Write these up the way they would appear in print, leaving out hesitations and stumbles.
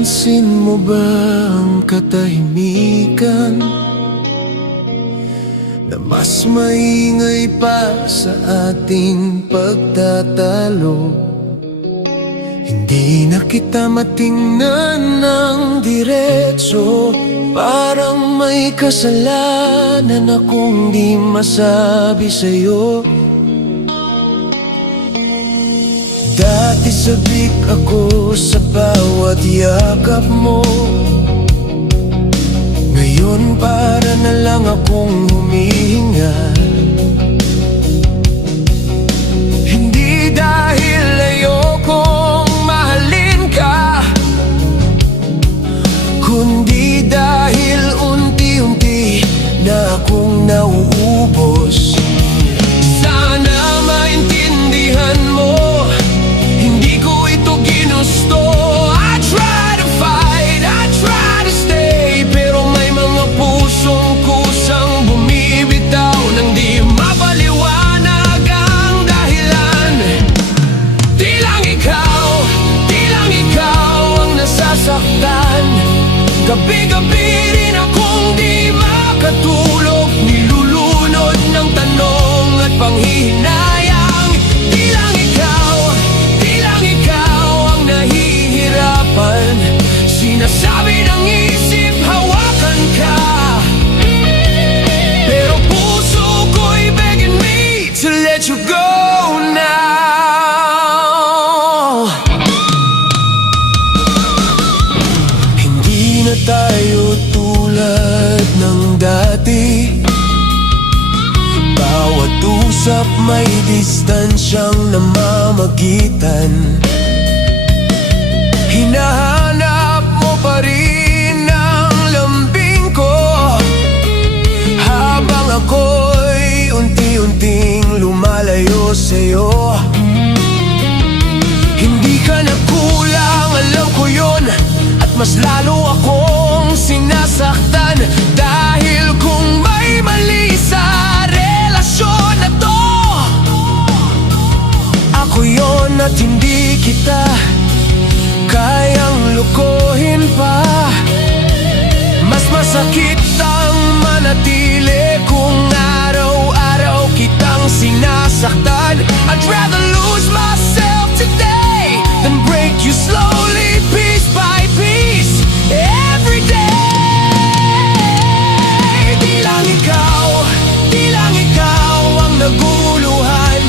Napapansin mo ba ang katahimikan na mas maingay pa sa ating pagtatalo? Hindi na kita matingnan ng diretso, parang may kasalanan akong di masabi sa'yo. Dati sabik ako sa bawat yakap mo, ngayon para na lang akong humihinga. Hindi dahil ayokong mahalin ka, kundi dahil unti-unti na akong nauubos. Sana maintindihan mo, hindi ko ito ginusto. I try to fight, I try to stay, pero may mga pusong kusang bumibitaw nang di mapaliwanag ang dahilan. Di lang ikaw ang nasasaktan. Gabi-gabi rin akong di makatulog, nilulunod ng tanong at panghihinayang. Di lang ikaw ang nahihirapan. Sinasabi ng isip, hawakan ka, pero puso ko'y begging me to let you go now. Hindi na tayo tulad ng dati, bawat usap may distansyang namamagitan. Hinahanap mo pa rin ang lambing ko, habang ako'y unti-unting lumalayo sa'yo. Hindi ka na kulang, alam ko yun, at mas lalo akong sinasaktan. Dahil kung may mali sa relasyon na to, ako yun at hindi kita kayang lukuhin pa. Mas masakit ang manatili kung araw-araw kitang sinasaktan. I'd rather lose myself today than break you slowly, piece by piece, every day. Di lang ikaw ang naguluhan.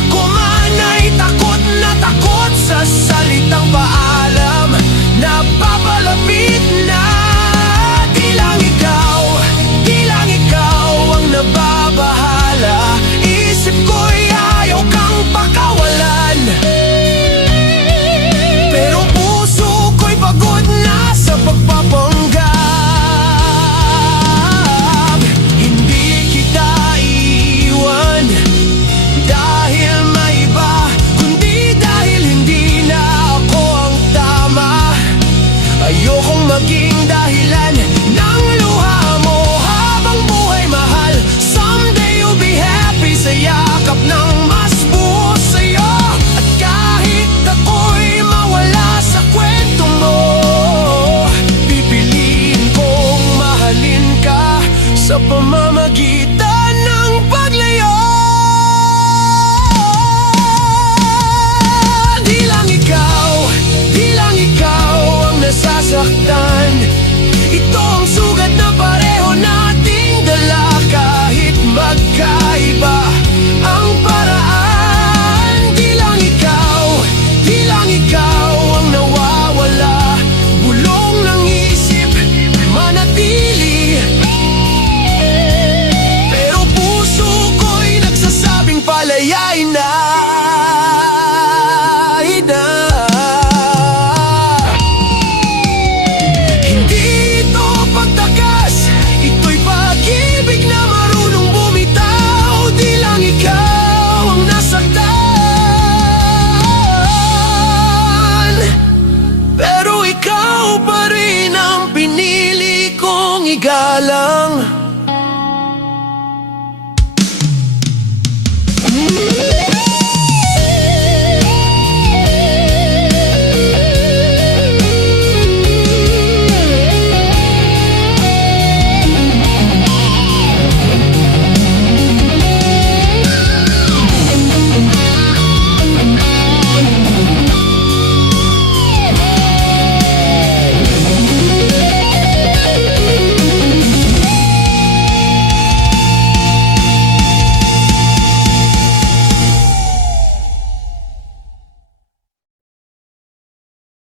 Ako man ay takot na takot sa salitang paalam na papalapit na. Di lang ikaw ang nababahala. Isip ko'y ayaw kang pakawalan, pero puso ko'y pagod na sa pagpapanggap. Hindi kita iiwan dahil may iba, kundi dahil hindi na ako ang tama. Ayokong maging dahilan ng luha mo habang buhay mahal. Someday you'll be happy sa yakap ng mas buo sa'yo. At kahit ako'y mawala sa kwento mo, pipiliin kong mahalin ka sa pamamagitan ng paglayo. Di lang ikaw ang nasasaktan. Ito ang sugat na pareho nating dala, kahit magkaiba ang paraan. Di lang ikaw ang nawawala. Bulong ng isip manatili, pero puso ko'y nagsasabing palayay na. Hindi ito pagtakas, ito'y pag-ibig na marunong bumitaw. Di lang ikaw ang nasaktan, pero ikaw pa rin ang pinili kong igalang.